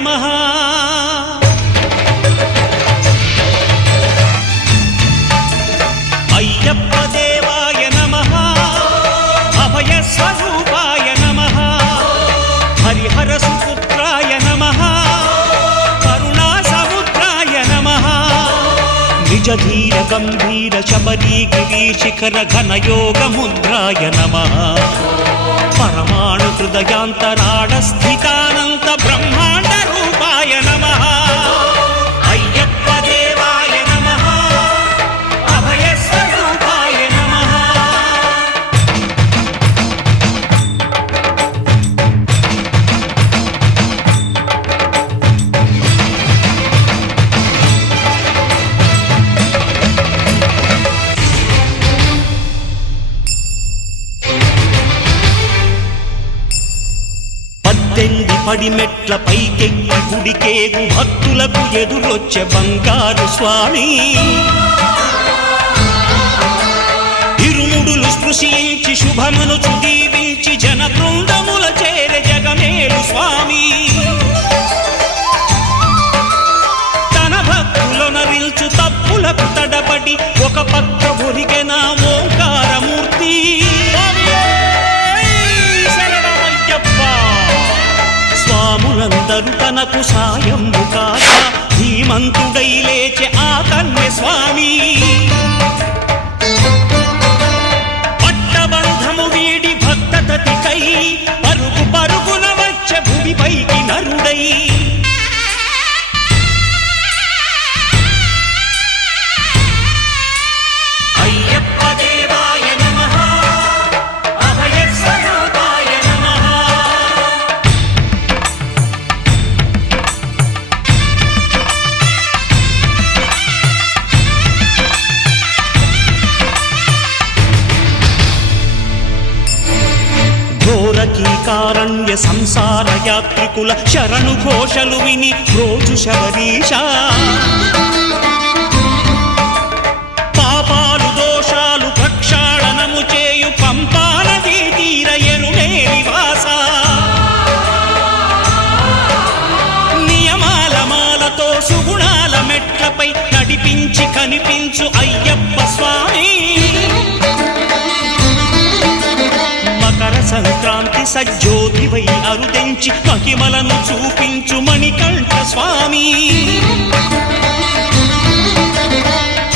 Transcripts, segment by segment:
నమః. అయ్యప్ప దేవాయ నమః. అభయ స్వరూపాయ నమః. హరిహర సుపుత్రాయ నమః. కరుణా సముద్రాయ నమః. నిజ ధీర గంభీర శబరీ గిరీ శిఖర ఘన యోగ ముద్రాయ నమః. పరమాణు హృదయాంతరాళ స్థితానంత బ్రహ్మాండ రూపాయ నమః. అయ్యప్ప దేవాయ నమః. అభయ స్వరూపాయ నమః. పద్దెంది పడిమెట్ల పైకెక్కి గుడికేగు భక్తులకు ఎదురొచ్చే బంగారు స్వామి. ఇరుముడులు స్పృశించి శుభమును చుదీవించి జన బృందముల చేరే జగమేలు స్వామి. తన భక్తులొనరిల్చు తప్పులకు తడబడి ఒక పక్క ఒరిగెన ఓంకారమూర్తి. స్వాములందరూ తనకు సాయము కాగా ధీమంతుడై లేచె ఆ కన్య స్వామి. పట్టబంధము వీడి భక్తతతికై పరుగు పరుగున వచ్చే భూమిపైకి నరుడై. అయ్యప్ప దేవాయ నమః. అభయ స్వరూపాయ నమః. ఘోరకీకారణ్య సంసార యాత్రికుల శరణు ఘోషలు విని రోజు శబరీష. పాపాలు దోషాలు ప్రక్షాళనము చేయు పంపా నదీ తీర ఎరుడే నివాస. నియమాల మాలతో సుగుణాల మెట్లపై నడిపించి కనిపించు అయ్యప్ప స్వామి. మకర సంక్రాంతి సజ్జోతివై అరుదెంచి మహిమలను చూపించు మణికంఠ స్వామి.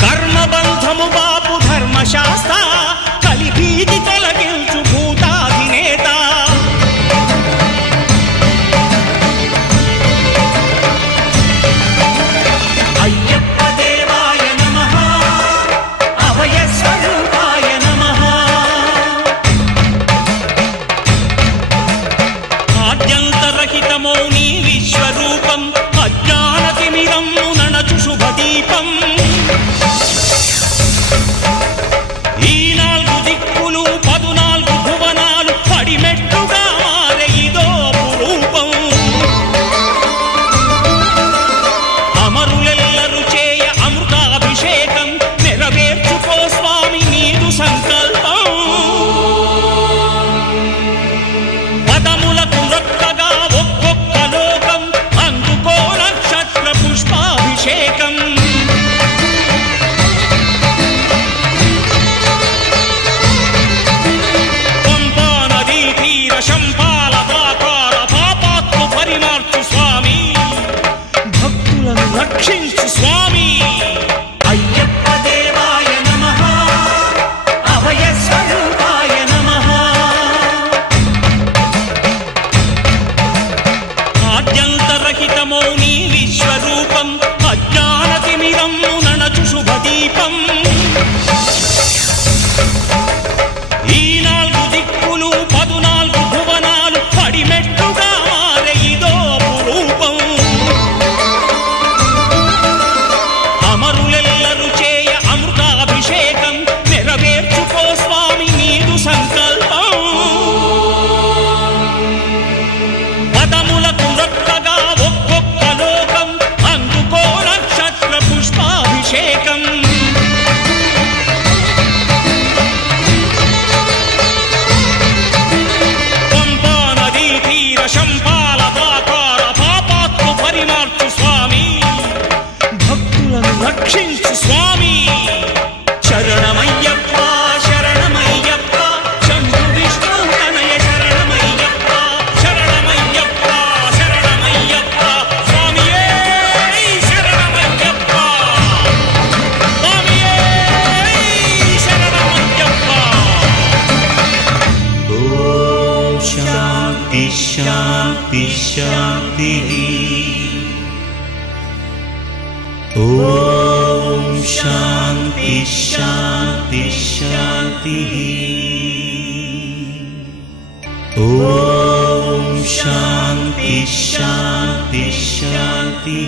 కర్మబంధము బాపు ధర్మశాస్త్ర కలిభీతి తొలగించు భూతాధినేత. అయ్యప్ప దేవాయ నమః. అభయ స్వరూపాయ నమః. ఆద్యంతరహితమో నీ విశ్వరూపం అజ్ఞానతిమిరం నణచు శుభదీపం. ఈ 4 దిక్కులు 14 భువనాలు పడిమెట్టుగా మారే ఇదో రూపం. అమరులెల్లరు చేయ అమృతాభిషేకం నెరవేర్చుకో స్వామి నీదు సంకల్పం. పదములకు రొక్కగా ఒక్కొక్క లోకం అందుకో నక్షత్ర పుష్పాభిషేకం. రక్షించు స్వామి శరణమయ్యప్ప శరణమయ్యప్ప శంభు విష్ణు తనయ శరణమయ్యప్ప శరణమయ్యప్ప శరణమయ్యప్ప స్వామియే శరణమయ్యప్ప స్వామియే శరణమయ్యప్ప ఓం శాంతి శాంతి శాంతి ఓం శాంతి శాంతి శాంతి ఓం శాంతి శాంతి శాంతి